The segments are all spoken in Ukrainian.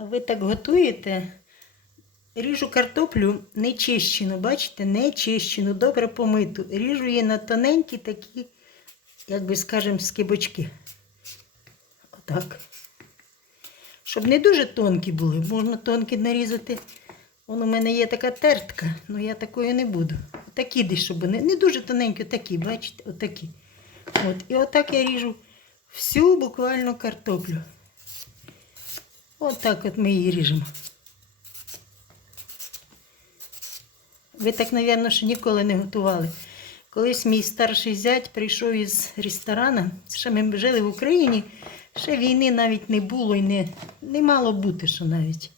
А ви так готуєте? Ріжу картоплю не чищену, бачите, не чищену, добре помиту. Ріжу її на тоненькі такі, як би скажемо, скибочки. Отак. Щоб не дуже тонкі були, можна тонкі нарізати. Вон у мене є така тертка, але я такою не буду. Такі десь, щоб не, не дуже тоненькі, такі, бачите, отакі. От. І отак я ріжу всю буквально картоплю. Отак от ми її ріжемо. Ви так, мабуть, ще ніколи не готували. Колись мій старший зять прийшов із ресторана. Ще ми жили в Україні, ще війни навіть не було і не, не мало бути що навіть.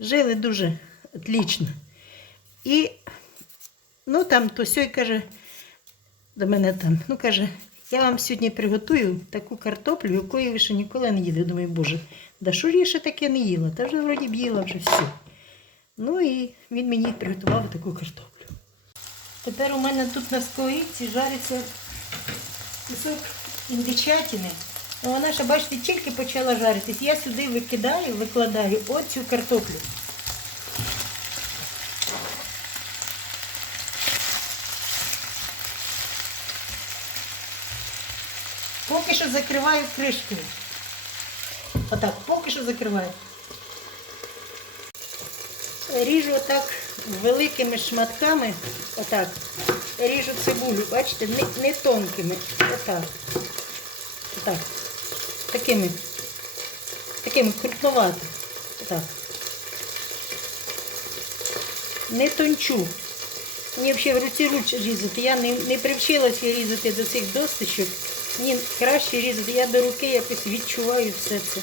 Жили дуже отлично. І ну там то сьой каже до мене там, ну каже, я вам сьогодні приготую таку картоплю, якої ви ще ніколи не їли. Думаю, боже, да що ж я ще таке не їла? Та вже вроді б їла вже все. Ну і він мені приготував таку картоплю. Тепер у мене тут на сковорідці жариться кусок індичатини. Ну, Вона ще, бачите, тільки почала жаритись. Я сюди викидаю, викладаю оцю картоплю. Поки що закриваю кришкою. Отак, поки що закриваю. Ріжу отак великими шматками. Отак. Ріжу цибулю, бачите, не, не тонкими. Отак. Отак. Такими. Такими крупновато. Отак. Не тончу. Мені взагалі в руці лучше різати. Я не, не привчилася різати до цих досточок. Мені краще різати. Я до руки якось відчуваю все це.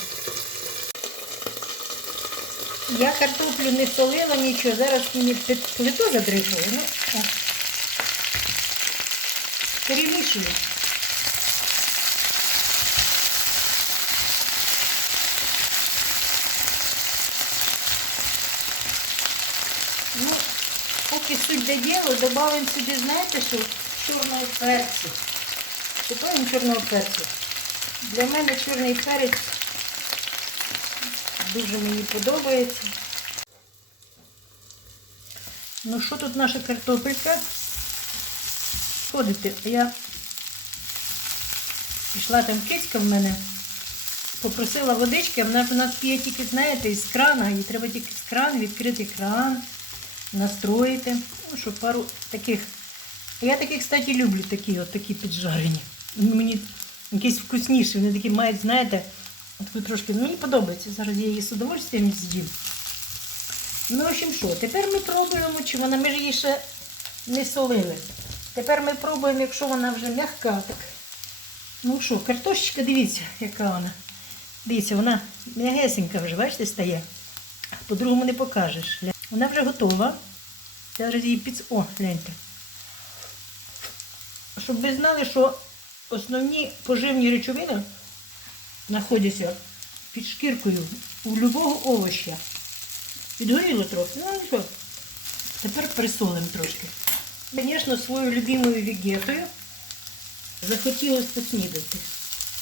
Я картоплю не солила нічого. Зараз мені плиту задрижую. Ну. Перемішую. Ну, поки суть до ділу, додаємо сюди, знаєте, що чорного перцю. Купуємо чорного перцю. Для мене чорний перець дуже мені подобається. Ну що тут наша картопелька? Ходите, я пішла там кицька в мене, попросила водички, а вона ж у нас п'є тільки, знаєте, із крана, їй треба тільки з кран, відкрити кран, настроїти. Ну, щоб пару таких. Я такі, кстати, люблю такі, от такі піджарені. Вони Мені якісь вкусніші, вони такі мають, знаєте, таку трошки. Мені подобається. Зараз я її з удовольствием з'їм. Ну, в общем, що, тепер ми пробуємо, чи вона, ми ж її ще не солили. Тепер ми пробуємо, якщо вона вже м'яка. Так. Ну що, картошечка, дивіться, яка вона. Дивіться, вона м'ягесенька вже, бачите, стає. По-другому не покажеш. Вона вже готова. Зараз її під... О, гляньте. Щоб ви знали, що основні поживні речовини знаходяться під шкіркою у любого овоща. Підгоріло трохи. Ну що? Тепер присолимо трошки. Звісно, свою любимою вегетою захотілося поснідати.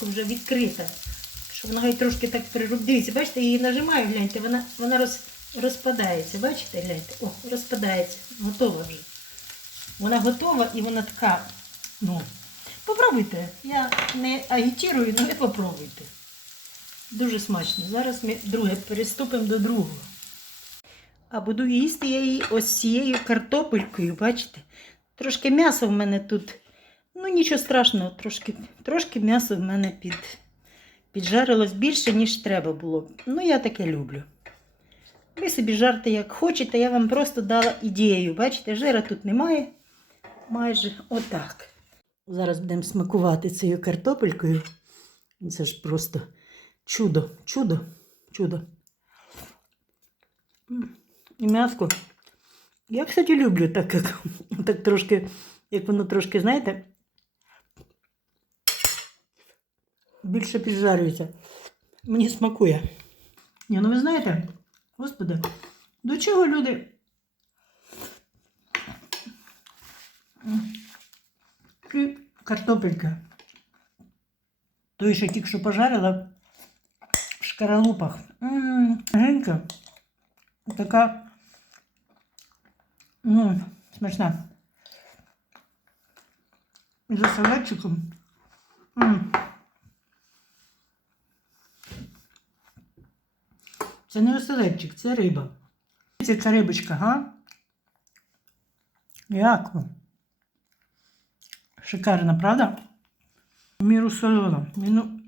Вже відкрита. Щоб вона трошки так прируб. Дивіться, бачите, її нажимаю, гляньте, вона, вона роз, розпадається. Бачите, гляньте? О, розпадається. Готова вже. Вона готова і вона така. Ну, попробуйте. Я не агітірую, але попробуйте. Дуже смачно. Зараз ми друге переступимо до другого. А буду їсти я її ось цією картопелькою, бачите? Трошки м'яса в мене тут. Ну, нічого страшного, трошки, трошки м'яса в мене під, піджарилось більше, ніж треба було. Ну, я таке люблю. Ви собі жарте як хочете, я вам просто дала ідею. Бачите, жира тут немає. Майже отак. Зараз будемо смакувати цією картопелькою. Це ж просто чудо, чудо, чудо. І м'яско. Я, кстати, люблю так, як так трошки, як воно трошки, знаєте, більше піджарюється. Мені смакує. Ні, ну ви знаєте, господи, до чого люди. Такі Картопелька. Той, що тільки що пожарила, шкаралупах. М, Генька. Така. Ну, смачна. І за салатчиком. Це не оселедчик, це риба. Це рибочка, га? Як? Шикарна, правда? В міру солона. Ну,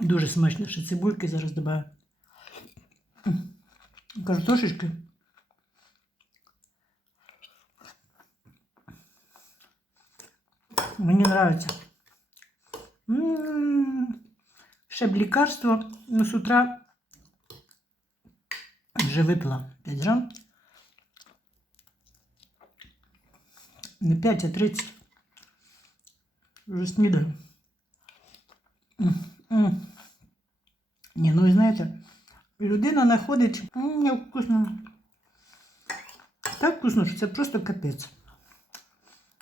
дуже смачно. Ще цибульки зараз додаю. М. Картошечки. Мені нравится. М, Ще б лікарство, ну з утра вже випила 5 грам. Не 5, а 30. Вже снідаю. Ні, ну і знаєте, людина знаходить м, вкусно. Так вкусно, що це просто капець.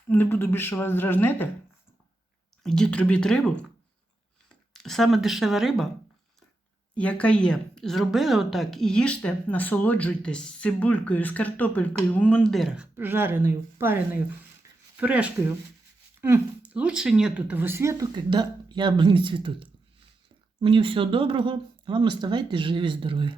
Не буду більше вас дражнити. Йдіть робіть рибу. Саме дешева риба, яка є. Зробили отак і їжте, насолоджуйтесь з цибулькою, з картопелькою в мундирах, жареною, пареною, фрешкою. Лучше нету того свету, когда яблони цветут. Мне всего доброго, вам оставайтесь живі, здорові.